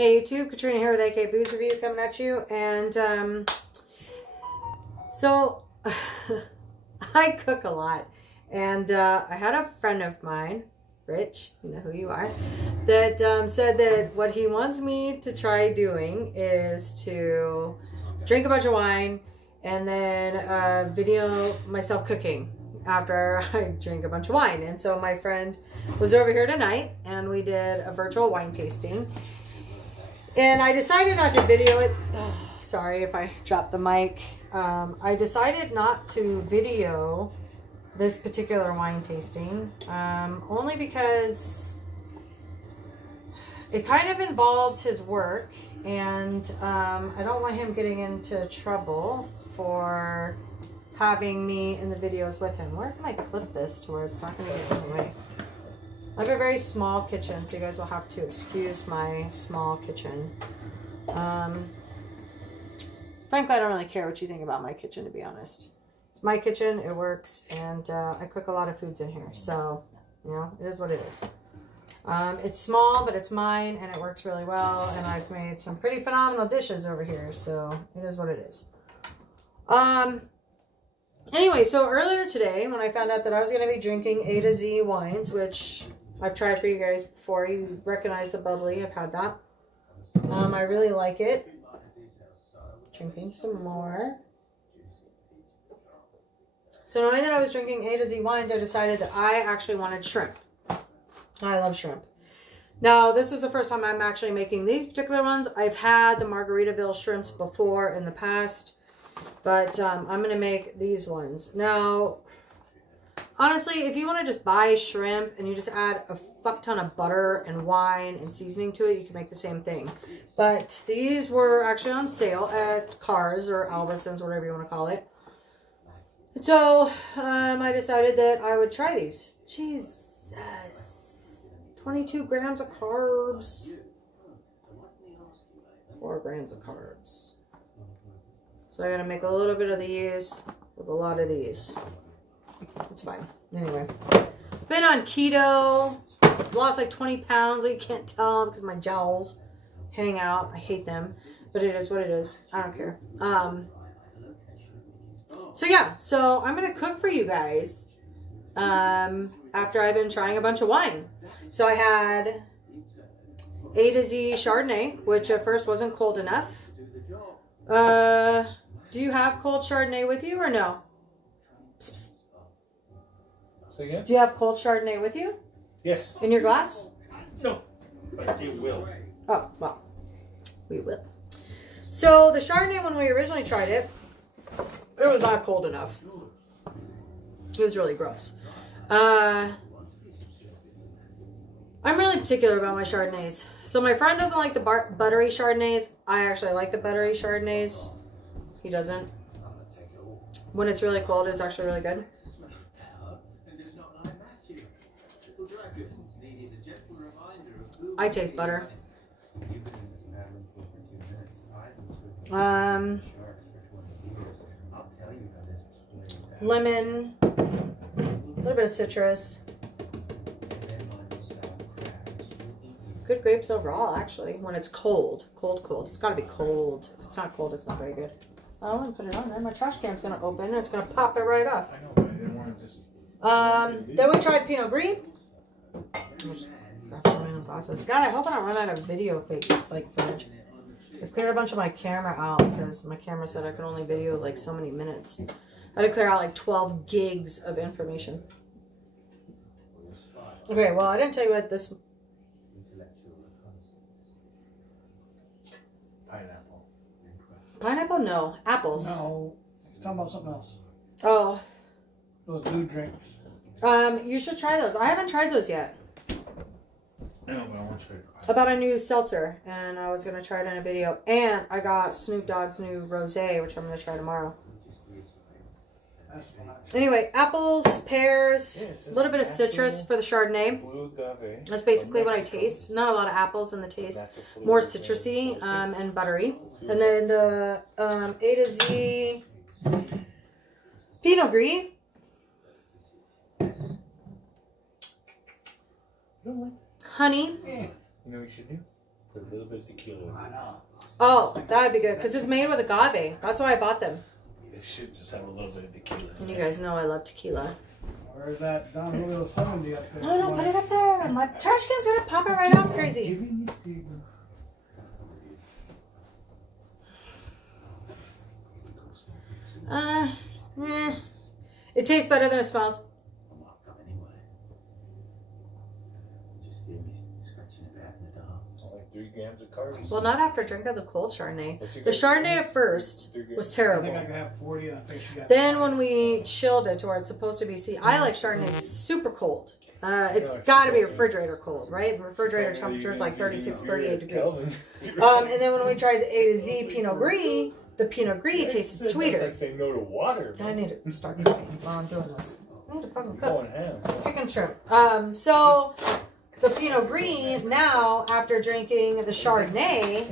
Hey YouTube, Katrina here with AK Booze Review coming at you. And so I cook a lot. And I had a friend of mine, Rich, you know who you are, that said that what he wants me to try doing is to drink a bunch of wine and then video myself cooking after I drink a bunch of wine. And so my friend was over here tonight and we did a virtual wine tasting. And I decided not to video it. Oh, sorry if I dropped the mic. I decided not to video this particular wine tasting, only because it kind of involves his work, and I don't want him getting into trouble for having me in the videos with him. Where can I clip this to where it's not going to get in the way? I have a very small kitchen, so you guys will have to excuse my small kitchen. Frankly, I don't really care what you think about my kitchen, to be honest. It's my kitchen, it works, and I cook a lot of foods in here, so, you know, it is what it is. It's small, but it's mine, and it works really well, and I've made some pretty phenomenal dishes over here, so it is what it is. Anyway, so earlier today, when I found out that I was going to be drinking A to Z wines, which I've tried for you guys before, you recognize the bubbly, I've had that. I really like it. Drinking some more. So knowing that I was drinking A to Z wines, I decided that I actually wanted shrimp. I love shrimp. Now, this is the first time I'm actually making these particular ones. I've had the Margaritaville shrimps before in the past, but I'm going to make these ones. Now, honestly, if you want to just buy shrimp and you just add a fuck ton of butter and wine and seasoning to it, you can make the same thing. But these were actually on sale at Carr's or Albertsons, whatever you want to call it. So I decided that I would try these. Jesus. 22 grams of carbs. 4 grams of carbs. So I gotta make a little bit of these with a lot of these. It's fine. Anyway. Been on keto. Lost like 20 pounds. You can't tell because my jowls hang out. I hate them. But it is what it is. I don't care. So yeah. So I'm going to cook for you guys. After I've been trying a bunch of wine. So I had A to Z Chardonnay, which at first wasn't cold enough. Do you have cold Chardonnay with you or no? Psst, psst. Say again? Do you have cold Chardonnay with you? Yes. In your glass? No, but you will. Oh, well, we will. So the Chardonnay, when we originally tried it, it was not cold enough. It was really gross. I'm really particular about my Chardonnays. So my friend doesn't like the buttery Chardonnays. I actually like the buttery Chardonnays. He doesn't. When it's really cold, it's actually really good. I taste butter. Lemon, a little bit of citrus. Good grapes overall, actually, when it's cold. Cold. It's got to be cold. If it's not cold, it's not very good. I want to put it on there. My trash can's going to open and it's going to pop it right off. I know, but I didn't want to just... Then we tried Pinot Gris. Glasses. God, I hope I don't run out of video footage. I cleared a bunch of my camera out because my camera said I could only video like so many minutes. I had to clear out like 12 gigs of information. Okay, well, I didn't tell you what this... Pineapple. Pineapple? No. Apples. No. He's talking about something else. Oh. Those new drinks. You should try those. I haven't tried those yet. No, but I want to try it. About a new seltzer, and I was going to try it in a video. And I got Snoop Dogg's new rosé, which I'm going to try tomorrow. Anyway, apples, pears, a little bit of citrus for the Chardonnay. That's basically what I taste. Not a lot of apples in the taste. More citrusy and buttery. And then the A to Z Pinot Gris. Honey. You know what you should do? Put a little bit of tequila in it. Oh, that'd be good because it's made with agave. That's why I bought them. It should just have a little bit of tequila in And it. you guys know I love tequila. Where's that Don Julio 70 up there? No, put it up there. My trash can's gonna pop it right off. Crazy. Giving it to you. It tastes better than it smells. I'm locked up anyway. Just feel me scratching it back in the dog. Like 3 grams of carbs. Well, not after drinking the cold Chardonnay. What's your The guys' Chardonnay grams? at first 3 grams? was I terrible. think I could have 40 and I think she got Then when we chilled it to where it's supposed to be, see, I like Chardonnay super cold. It's got to be refrigerator cold, right? Refrigerator temperature is like 36, 38 degrees. And then when we tried the A to Z Pinot Gris, the Pinot Gris tasted sweeter. Like saying no to water. I need to start cooking while I'm doing this. I need to fucking cook. Going ham. Chicken shrimp. So the Pinot Gris now, after drinking the Chardonnay,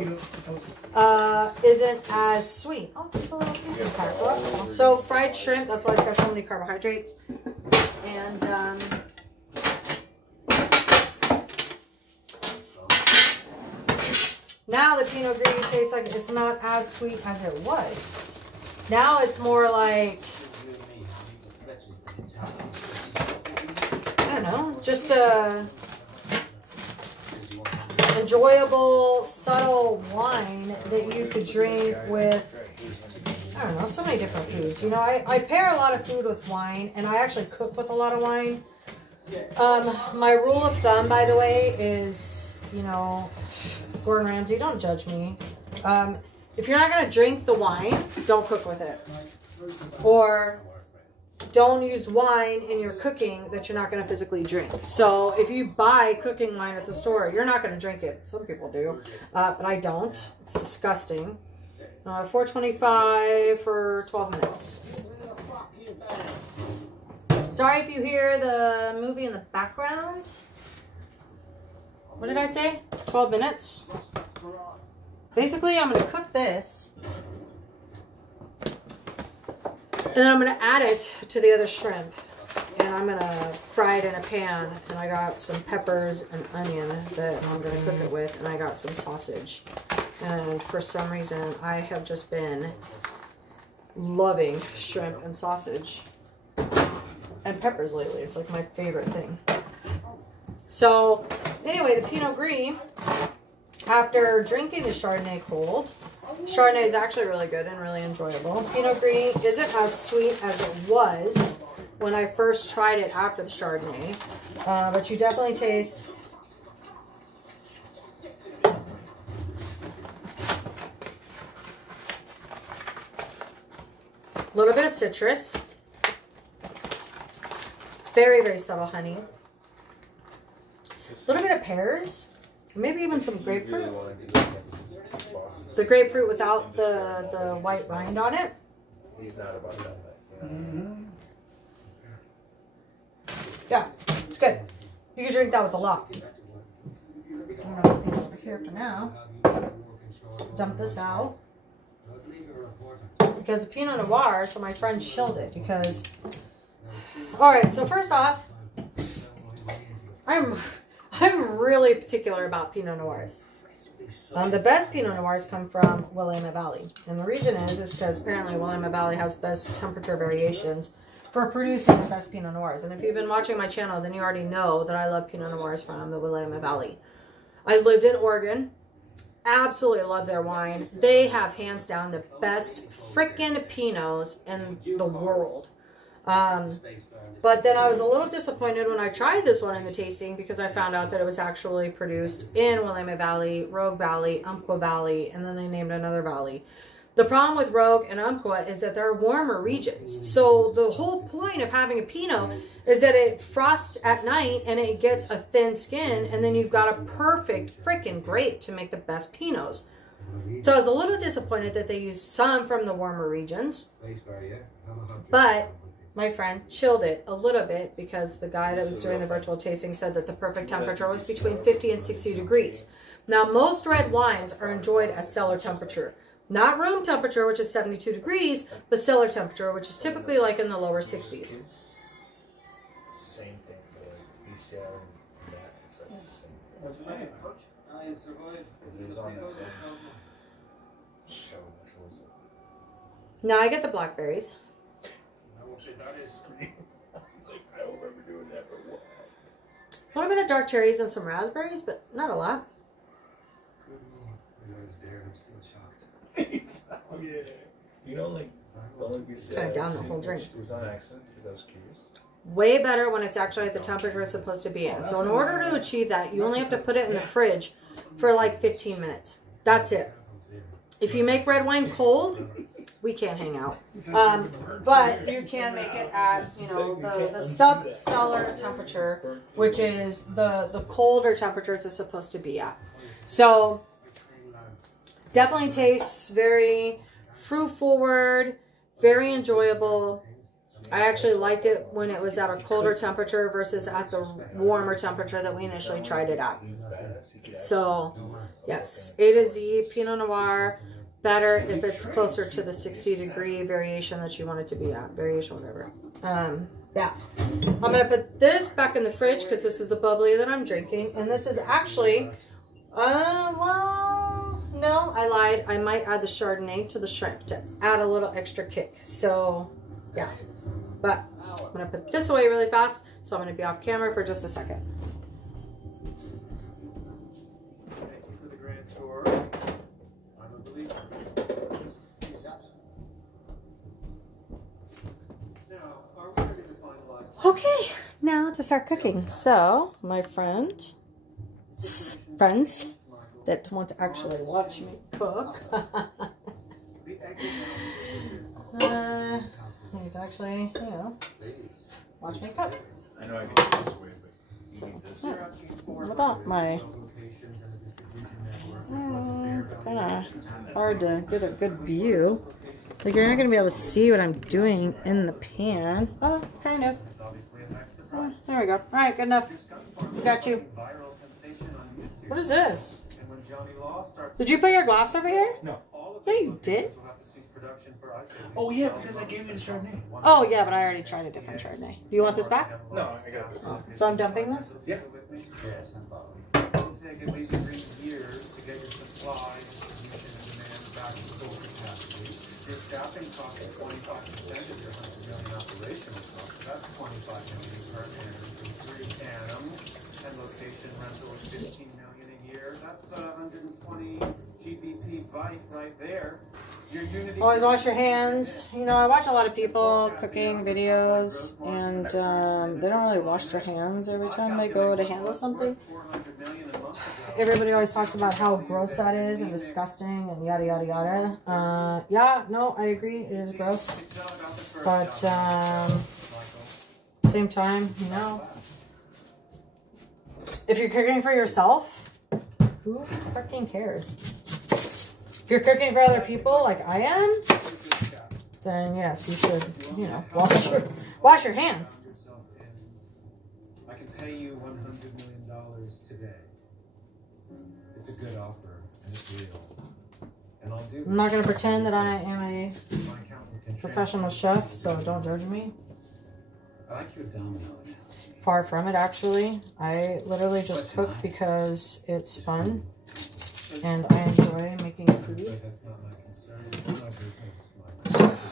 isn't as sweet. Oh, just a little seasoning pack. So fried shrimp. That's why it's got so many carbohydrates. And now the Pinot Gris tastes like it's not as sweet as it was. Now it's more like, I don't know, just a enjoyable, subtle wine that you could drink with, I don't know, so many different foods. You know, I pair a lot of food with wine, and I actually cook with a lot of wine. My rule of thumb, by the way, is, you know, Gordon Ramsay, don't judge me. If you're not going to drink the wine, don't cook with it. Or don't use wine in your cooking that you're not going to physically drink. So if you buy cooking wine at the store, you're not going to drink it. Some people do, but I don't. It's disgusting. $4.25 for 12 minutes. Sorry if you hear the movie in the background. What did I say? 12 minutes. Basically, I'm going to cook this. And then I'm going to add it to the other shrimp. And I'm going to fry it in a pan. And I got some peppers and onion that I'm going to cook it with. And I got some sausage. And for some reason, I have just been loving shrimp and sausage. And peppers lately. It's like my favorite thing. So, anyway, the Pinot Gris, after drinking the Chardonnay cold, Chardonnay is actually really good and really enjoyable. Pinot Gris isn't as sweet as it was when I first tried it after the Chardonnay, but you definitely taste a little bit of citrus, very, very subtle honey, a little bit of pears, maybe even some grapefruit. The grapefruit without the white rind on it. He's not about that. Yeah, it's good. You can drink that with a lot. I'm gonna put these over here for now. Dump this out. Because the Pinot Noir, so my friend chilled it because... Alright, so first off, I'm really particular about Pinot Noirs. The best Pinot Noirs come from Willamette Valley. And the reason is because apparently Willamette Valley has best temperature variations for producing the best Pinot Noirs. And if you've been watching my channel, then you already know that I love Pinot Noirs from the Willamette Valley. I lived in Oregon. Absolutely love their wine. They have hands down the best frickin' Pinots in the world. But then I was a little disappointed when I tried this one in the tasting because I found out that it was actually produced in Willamette Valley, Rogue Valley, Umpqua Valley, and then they named another valley. The problem with Rogue and Umpqua is that they're warmer regions. So the whole point of having a Pinot is that it frosts at night and it gets a thin skin, and then you've got a perfect freaking grape to make the best Pinots. So I was a little disappointed that they used some from the warmer regions, but my friend chilled it a little bit because the guy that was doing the virtual tasting said that the perfect temperature was between 50 and 60 degrees. Now, most red wines are enjoyed at cellar temperature. Not room temperature, which is 72 degrees, but cellar temperature, which is typically like in the lower 60s. Same thing, but like PCR and that, it's like the same. That's right. Is because it was on that show. Which was it? Now I get the blackberries. I don't remember doing that, but what? A little bit of dark cherries and some raspberries, but not a lot. Yeah. You know, like, don't be Kind of down the whole drink. It was on accident because I was curious. Way better when it's actually at the temperature it's supposed to be in. So in order to achieve that, you only have to put it in the fridge for like 15 minutes. That's it. If you make red wine cold, we can't hang out. But you can make it at, you know, the sub-cellar temperature, which is the colder temperatures it's supposed to be at. So definitely tastes very fruit forward, very enjoyable. I actually liked it when it was at a colder temperature versus at the warmer temperature that we initially tried it at. So, yes, A to Z Pinot Noir, better if it's closer to the 60-degree variation that you want it to be at. Variation, whatever. Yeah. I'm going to put this back in the fridge because this is the bubbly that I'm drinking. And this is actually, well, no, I lied. I might add the Chardonnay to the shrimp to add a little extra kick. So, yeah. But I'm going to put this away really fast, so I'm going to be off camera for just a second. Thank you for the grand tour. I'm a believer. Now, are we ready to finalize? Okay, now to start cooking. So, my friends that want to actually watch me cook. Need to actually, you know, watch me cook. I know I can do this way, but you need this. Without my, it's kind of hard to get a good view. Like, you're not going to be able to see what I'm doing in the pan. Oh, kind of. Oh, there we go. All right, good enough. Got you. What is this? Did you put your glass over here? No. Yeah, you did. Oh, yeah, because I gave you the Chardonnay. Oh, yeah, but I already tried a different Chardonnay. Do you want this back? No, I got this. Oh, so I'm dumping this? Yeah. Yes, I'm following. It'll take at least 3 years to get your supply, distribution, and demand back to full capacity. Your staffing costs is 25% of your $100 million operational cost. That's $25 million per annum. And location rental is $15 million a year. That's 120 GBP bite right there. Always wash your hands. You know, I watch a lot of people cooking videos, and they don't really wash their hands every time they go to handle something. Everybody always talks about how gross that is and disgusting and yada yada yada. Yeah, no, I agree, it is gross. But same time, you know, if you're cooking for yourself, who freaking cares? If you're cooking for other people like I am, then yes, you should, you know, wash your hands. I can pay you $100 million today. It's a good offer, and it's real. And I'll do. I'm not going to pretend that I am a professional chef, so don't judge me. I like your domino. Far from it, actually. I literally just cook because it's fun. And I enjoy making food.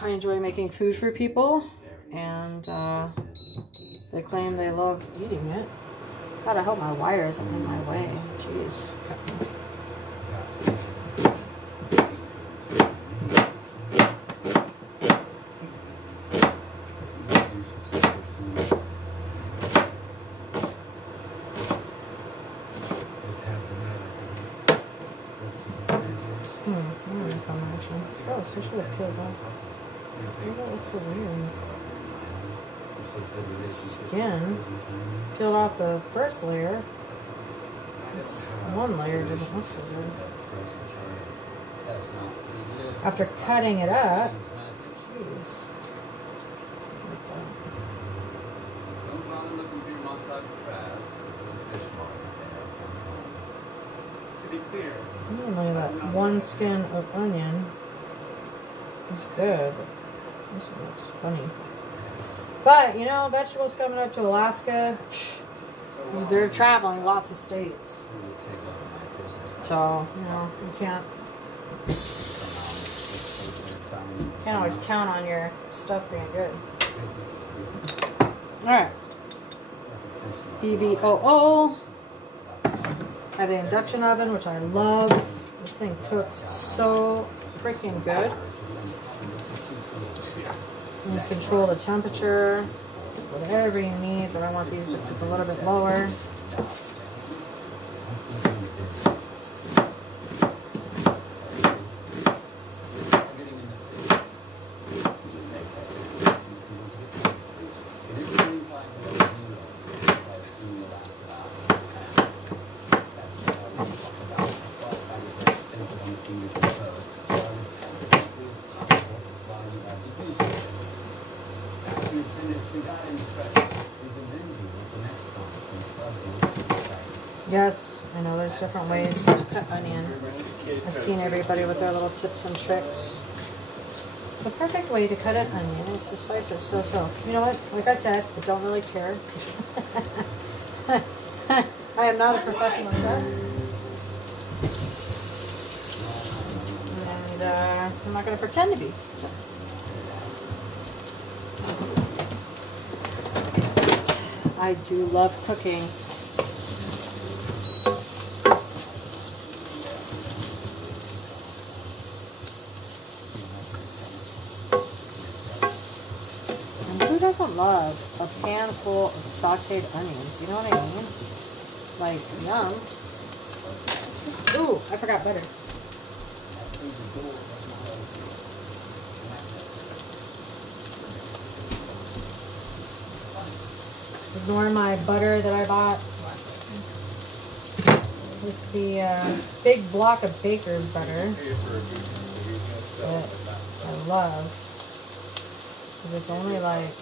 I enjoy making food for people, and they claim they love eating it. God, I hope my wire isn't in my way. Jeez. I should have peeled off. That looks so weird. Skin peeled off the first layer. This one layer doesn't look so good. After cutting it up, jeez. Don't bother looking through my side of crabs. This is a fish market. To be clear, Only that one skin of onion. It's good. This one looks funny. But, you know, vegetables coming up to Alaska, they're traveling lots of states. So, you know, you can't always count on your stuff being good. Alright. EVOO. I have the induction oven, which I love. This thing cooks so freaking good. You can control the temperature, whatever you need, but I want these to cook a little bit lower. Yes, I know there's different ways to cut onion. I've seen everybody with their little tips and tricks. The perfect way to cut an onion is to slice it so. You know what? Like I said, I don't really care. I am not a professional chef. And I'm not going to pretend to be. So. I do love cooking. Who doesn't love a pan full of sauteed onions? You know what I mean? Like, yum. Ooh, I forgot butter. Ignore my butter that I bought. It's the big block of Baker's butter that I love. It's only like $2.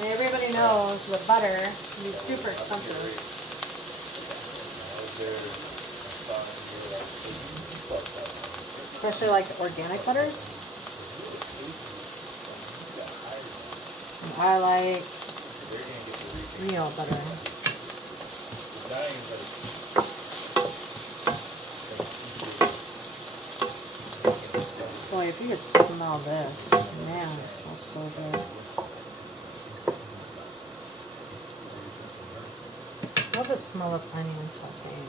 And everybody knows that butter can be super expensive. Especially like the organic butters. And I like real butter. Boy, if you could smell this, man, it smells so good. I love the smell of onion sauteing.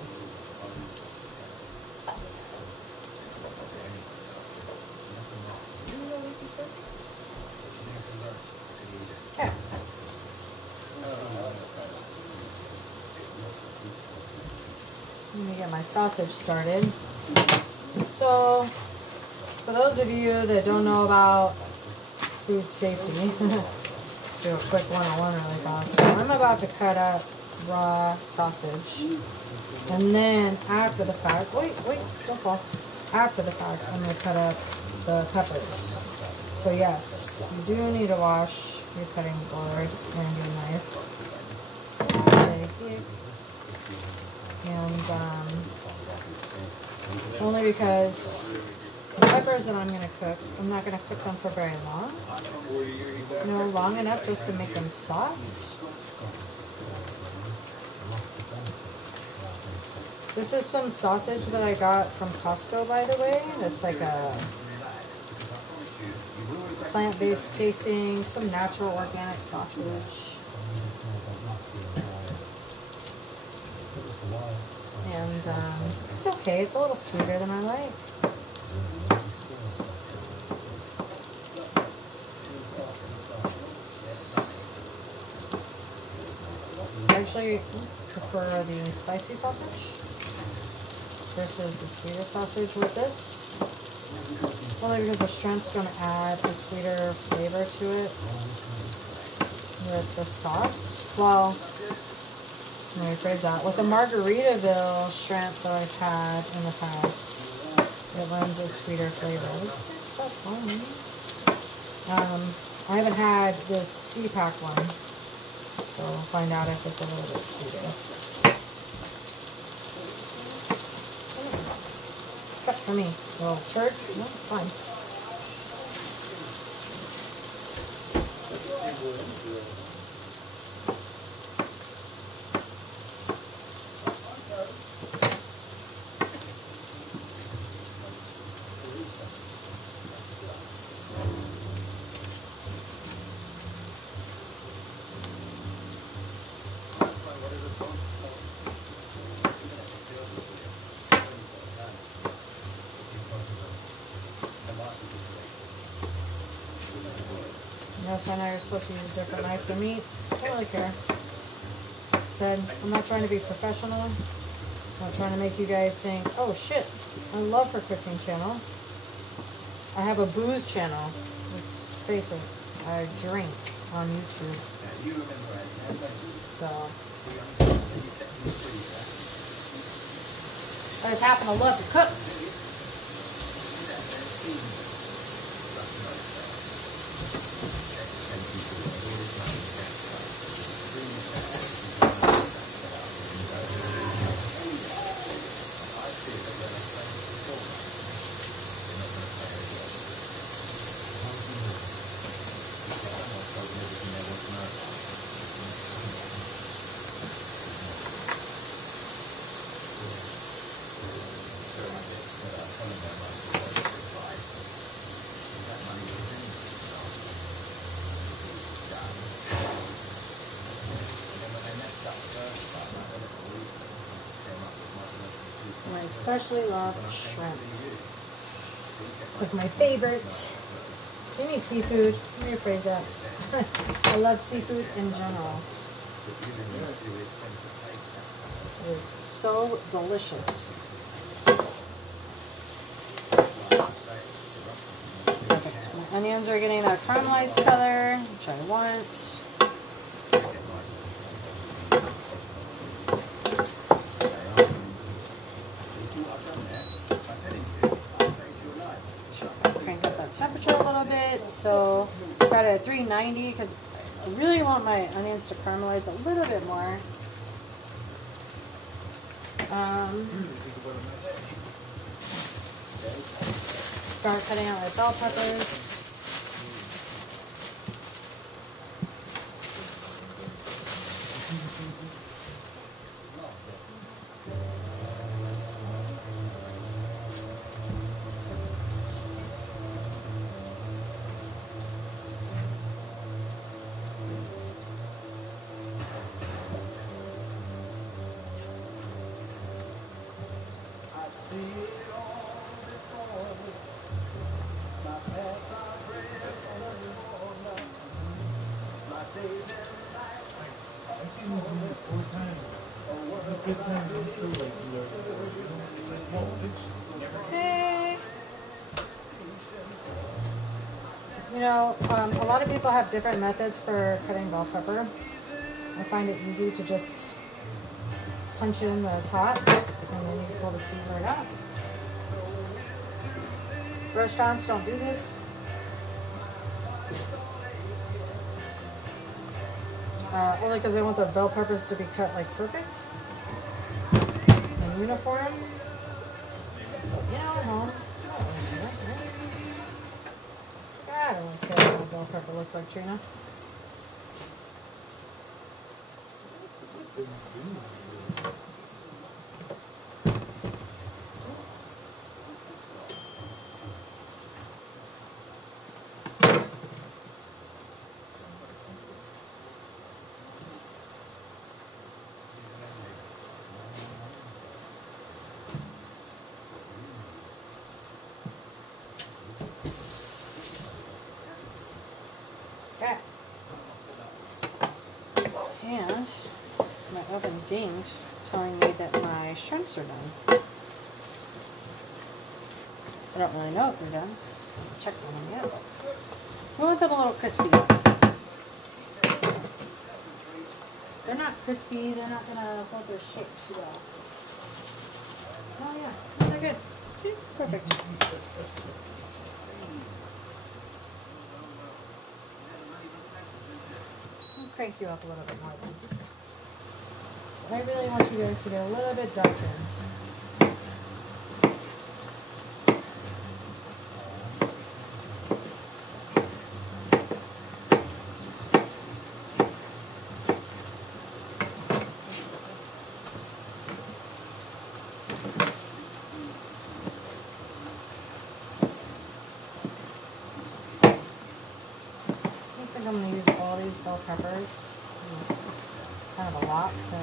Okay. Let me get my sausage started. So, for those of you that don't know about food safety, do a quick 101 really fast. So I'm about to cut up raw sausage, and then after the fact, wait, don't fall. After the fact, I'm going to cut up the peppers. So yes, you do need to wash your cutting board and your knife. And only because the peppers that I'm going to cook, I'm not going to cook them for very long. You know, long enough just to make them soft. This is some sausage that I got from Costco, by the way. It's like a plant-based casing, some natural organic sausage. And it's okay, it's a little sweeter than I like. I actually prefer the spicy sausage versus the sweeter sausage with this. Only because the shrimp's going to add a sweeter flavor to it with the sauce. Well, let me rephrase that. With the Margaritaville shrimp that I've had in the past, it lends a sweeter flavor. That's fun. I haven't had this C-Pack one, so we'll find out if it's a little bit sweeter. Cut for me. Little turd? No, fine. No, so now you're supposed to use a different knife than me. I don't really care. Said, I'm not trying to be professional. I'm not trying to make you guys think, oh shit, I love her cooking channel. I have a booze channel. Let's face it, I drink on YouTube. So, I just happen to love to cook. And I especially love shrimp. It's like my favorite. Any seafood, let me rephrase that. I love seafood in general. It is so delicious. Perfect. My onions are getting that caramelized color, which I want. Crank up that temperature a little bit. So got it at 390 because I really want my onions to caramelize a little bit more. Start cutting out my bell peppers. Hey. You know, a lot of people have different methods for cutting bell pepper. I find it easy to just punch in the top and then you can pull the seed right out. Restaurants don't do this. Only because they want the bell peppers to be cut like perfect and uniform. But, you know, at home, I don't care what a bell pepper looks like, Trina. Okay. And my oven dinged, telling me that my shrimps are done. I don't really know if they're done. Check them yet. We want them a little crispy. If they're not crispy, they're not gonna hold their shape too well. Oh yeah, they're good. See? Perfect. I'll crank you up a little bit more then. I really want you guys to get a little bit darkened. I'm going to use all these bell peppers. It's kind of a lot to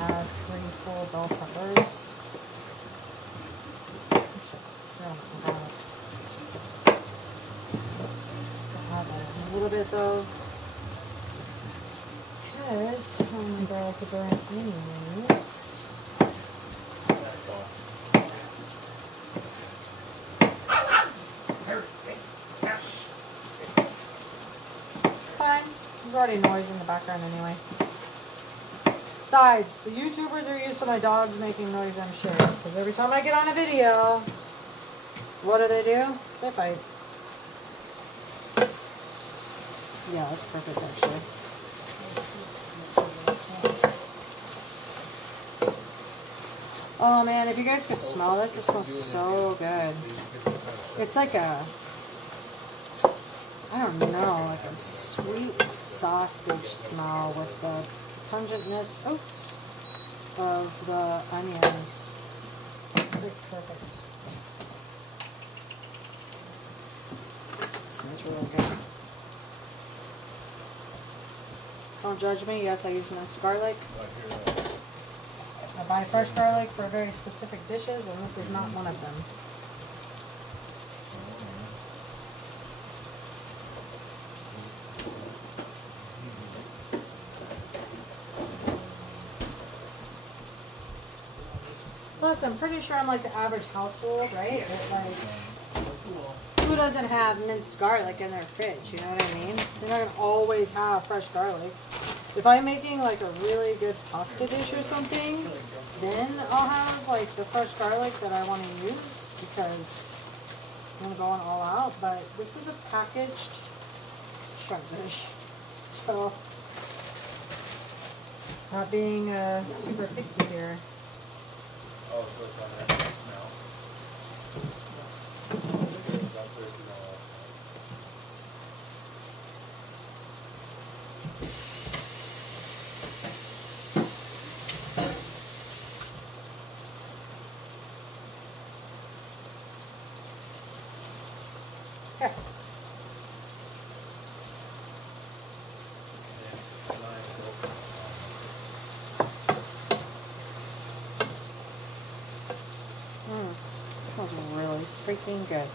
add 3 full bell peppers. Add a little bit though. Because I want my garlic to burn anyways. That's boss. It's fine. There's already noise in the background anyway. Besides, the YouTubers are used to my dogs making noise, I'm sure. Because every time I get on a video, what do? They fight. Yeah, that's perfect actually. Oh man, if you guys could smell this, it smells so good. It's like a, I don't know, like a sweet sausage smell with the pungentness, oops, of the onions. It's like perfect. It smells really good. Don't judge me, yes, I use minced garlic. I buy fresh garlic for very specific dishes, and this is not one of them. Plus, I'm pretty sure I'm like the average household, right? That, like, who doesn't have minced garlic in their fridge? You know what I mean? You're not gonna always have fresh garlic. If I'm making like a really good pasta dish or something, then I'll have like the fresh garlic that I want to use because I'm going all out. But this is a packaged shrimp dish, so not being super picky here. Oh, so it's on that smell. Okay. Smells really freaking good.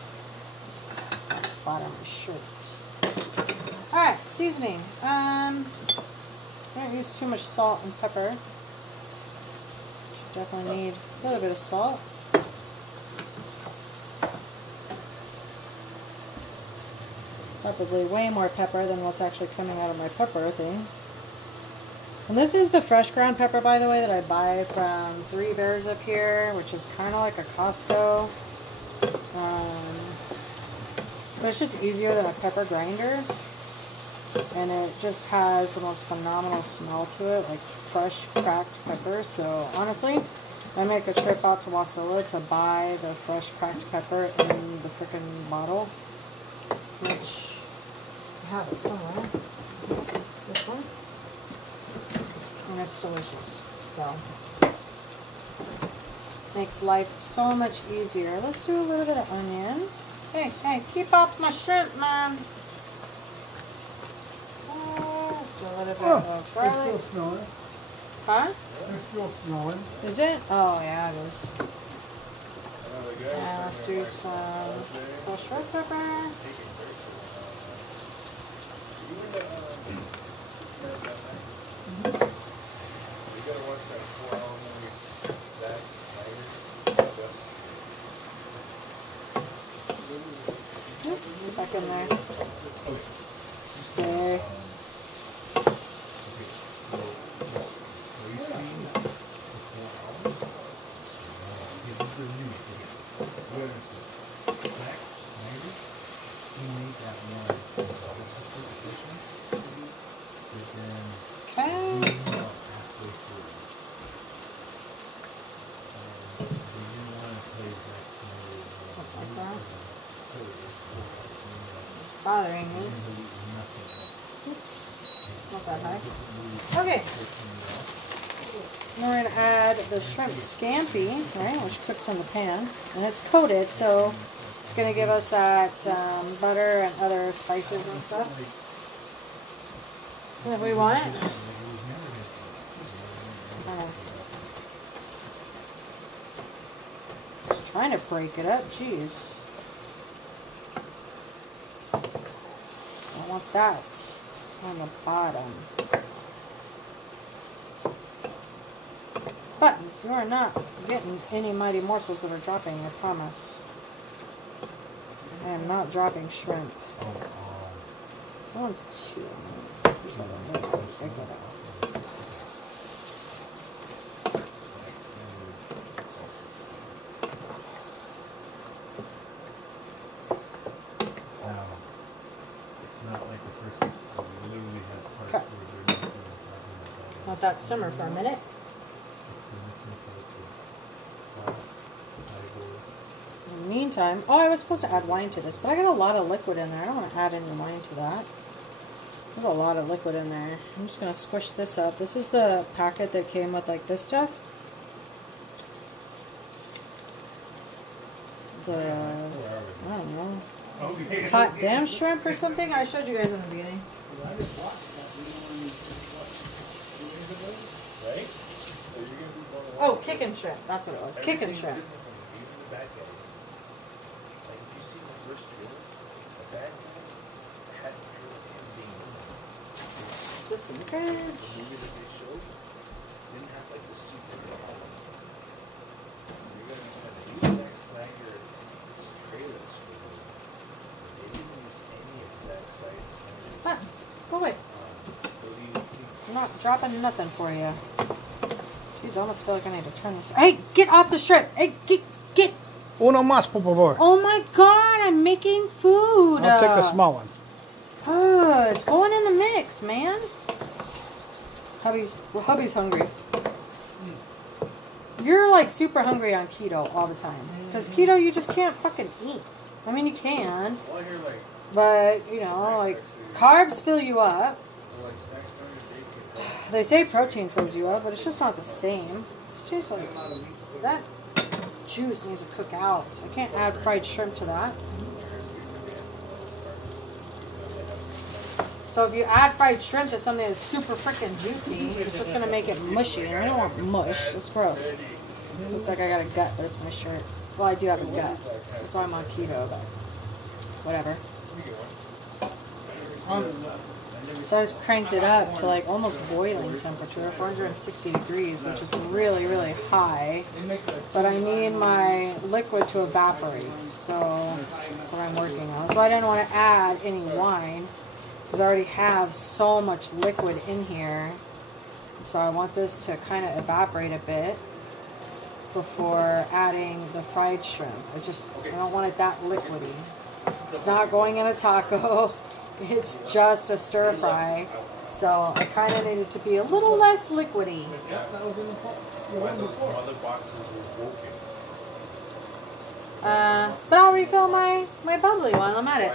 It's a spot on my shirt. Alright, seasoning. I don't use too much salt and pepper. Should definitely need a little bit of salt. Probably way more pepper than what's actually coming out of my pepper thing. And this is the fresh ground pepper, by the way, that I buy from Three Bears up here, which is kind of like a Costco. But it's just easier than a pepper grinder. And it just has the most phenomenal smell to it, like fresh cracked pepper. So honestly, I make a trip out to Wasilla to buy the fresh cracked pepper in the freaking bottle, which I have it somewhere. This one. And it's delicious. So makes life so much easier. Let's do a little bit of onion. Hey, hey, keep off my shrimp, man. Let's do a little bit of They're garlic. still snowing. Huh? They're still snowing. Is it? Oh yeah, it is. And let's do some fresh red pepper. Back in there. Okay. Bothering me. Oops. It's not that high. Okay. We're going to add the shrimp scampi, right, which cooks in the pan. And it's coated, so it's going to give us that butter and other spices and stuff. And if we want, just trying to break it up, jeez. want that on the bottom. Buttons, you are not getting any mighty morsels that are dropping, I promise. I am not dropping shrimp. This one's too. Let that simmer for a minute. In the meantime, oh, I was supposed to add wine to this, but I got a lot of liquid in there. I don't want to add any wine to that. There's a lot of liquid in there. I'm just going to squish this up. This is the packet that came with like this stuff. The, I don't know, hot damn shrimp or something. I showed you guys in the beginning. Oh, kicking shrimp. That's what it was. Kicking shrimp. This in the fridge. Go away. I'm not dropping nothing for you. Jeez, I almost feel like I need to turn this. Hey, get off the shrimp. Hey, get. Uno más, por favor. Oh my God, I'm making food. I'll take the small one. Oh, it's going in the mix, man. Hubby's hungry. You're like super hungry on keto all the time. Because keto, you just can't fucking eat. I mean, you can. But, you know, like, carbs fill you up. They say protein fills you up, but it's just not the same. It tastes like that juice needs to cook out. I can't add fried shrimp to that. So if you add fried shrimp to something that's super freaking juicy, it's just going to make it mushy. And I don't want mush. That's gross. Looks like I got a gut, but it's my shirt. Well, I do have a gut. That's why I'm on keto, but whatever. So I just cranked it up to like almost boiling temperature, 460 degrees, which is really, really high. But I need my liquid to evaporate, so that's what I'm working on. So I didn't want to add any wine, because I already have so much liquid in here. So I want this to kind of evaporate a bit before adding the fried shrimp. I don't want it that liquidy. It's not going in a taco. It's just a stir fry. So I kind of need it to be a little less liquidy. But I'll refill my bubbly one. I'm at it.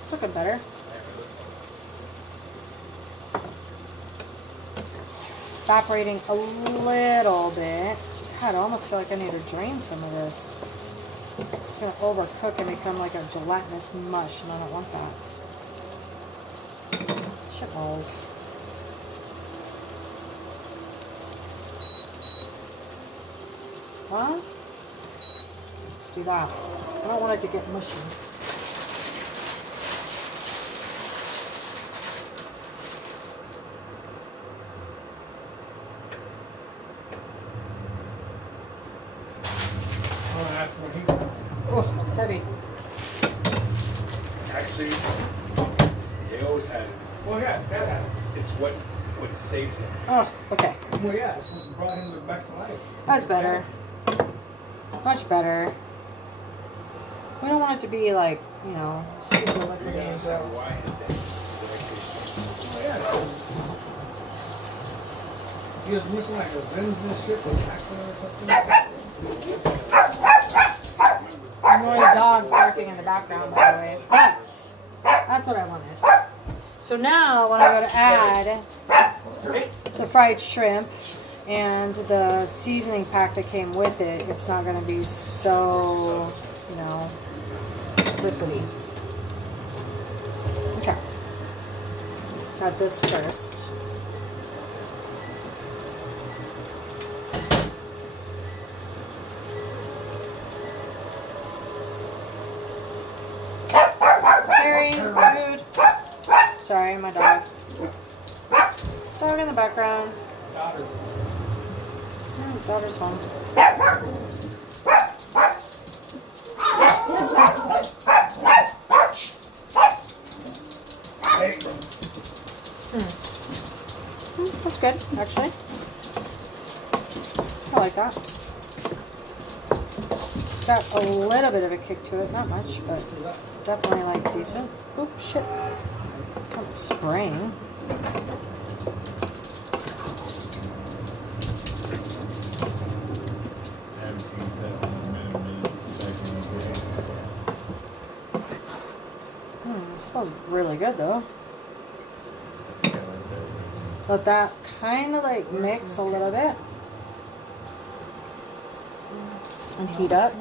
It's looking better. Evaporating a little bit. God, I almost feel like I need to drain some of this. It's going to overcook and become like a gelatinous mush, and I don't want that. Shit balls. Huh? Let's do that. I don't want it to get mushy. Oh, it's heavy. Actually, they always had it. Well, yeah, It's what saved him. Oh, okay. well, yeah, it's what brought him back to life. That's better. Much better. We don't want it to be like, you know, super liquidy and gross. He was missing like a vengeance ship or an accident or something. Annoying dogs barking in the background, by the way. But that's what I wanted. So now, when I go to add the fried shrimp and the seasoning pack that came with it, it's not going to be so, you know, liquidy. Okay. Let's add this first. Harry, rude. Sorry, my dog. Dog in the background. Daughter. Oh, daughter's home. That's good, actually. I like that. Got a little bit of a kick to it, not much, but definitely like decent. Oop, shit. I'm spraying. It smells really good though. Let that kind of like mix a little bit and heat up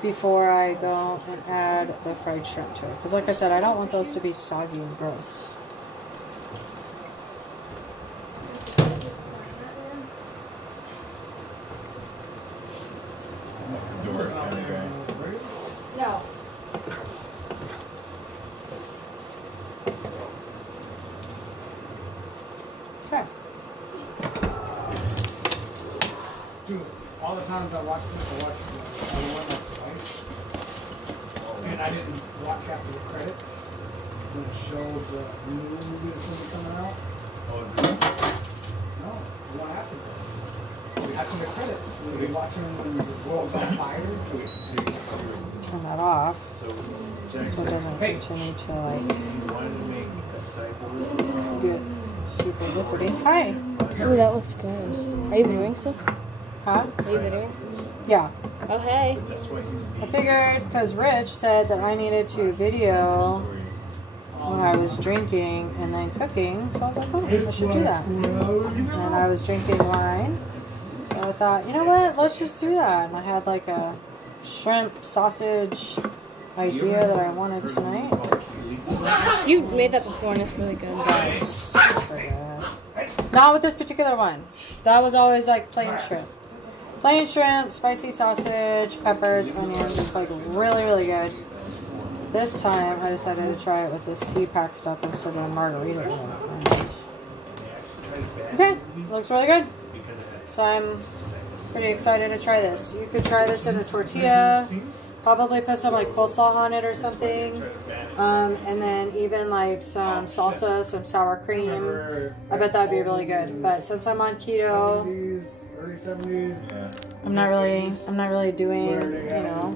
before I go and add the fried shrimp to it. Because like I said, I don't want those to be soggy and gross. No. Okay. Dude, all the times I watched this, I watched one like twice. And I didn't watch after the credits when it showed the new movie that's going to be coming out. No, the one after this. After the credits, we'll be watching when the world's on fire. Turn that off so it doesn't continue to like get super liquidy. Hi. Ooh, that looks good. Are you videoing still? Huh? Are you videoing? Yeah. Oh, hey. I figured because Rich said that I needed to video when I was drinking and then cooking, so I was like, oh, I should do that. And I was drinking wine, so I thought, you know what, let's just do that. And I had like a shrimp sausage idea that I wanted tonight. You've made that before and it's really good. Super good. Not with this particular one. That was always like plain shrimp. Plain shrimp, spicy sausage, peppers, onions. It's like really, really good. This time I decided to try it with this C-pack stuff instead of margarita. Okay, looks really good. So I'm pretty excited to try this. You could try this in a tortilla, probably put some like coleslaw on it or something, and then even like some salsa, some sour cream. I bet that'd be really good. But since I'm on keto, Early 70s. I'm not really doing, you know.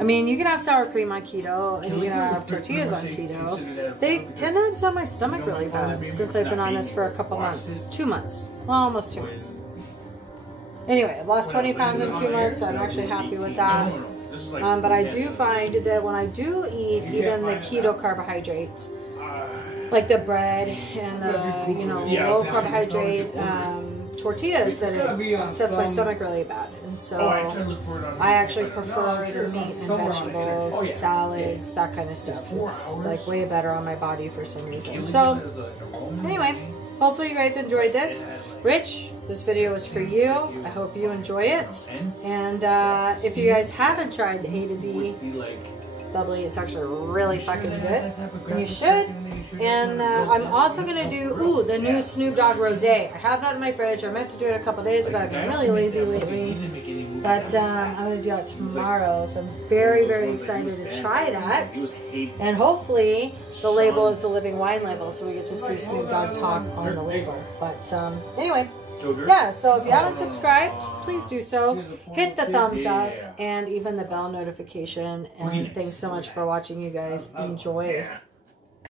I mean, you can have sour cream on keto, and you can have tortillas on keto. They tend to upset my stomach really bad since I've been on this for a couple months, 2 months, well, almost 2 months. Anyway, I've lost 20 pounds in 2 months, so I'm actually happy with that. But I do find that when I do eat even the keto carbohydrates, like the bread and the, you know, low carbohydrate tortillas, that it upsets my stomach really bad. And so I actually prefer the meat and vegetables, the salads, that kind of stuff. It's like way better on my body for some reason. So anyway, hopefully you guys enjoyed this. Rich, this video is for you. I hope you enjoy it. And if you guys haven't tried the A to Z bubbly, it's actually really fucking good, and you should. And I'm also gonna do the new Snoop Dogg Rosé. I have that in my fridge. I meant to do it a couple days ago. I've been really lazy lately, but I'm gonna do that tomorrow. So I'm very, very excited to try that. And hopefully the label is the Living Wine label, so we get to see Snoop Dogg talk on the label. But anyway. Yeah, so if you haven't subscribed, please do so. Hit the thumbs up and even the bell notification. And thanks so much for watching, you guys. Enjoy.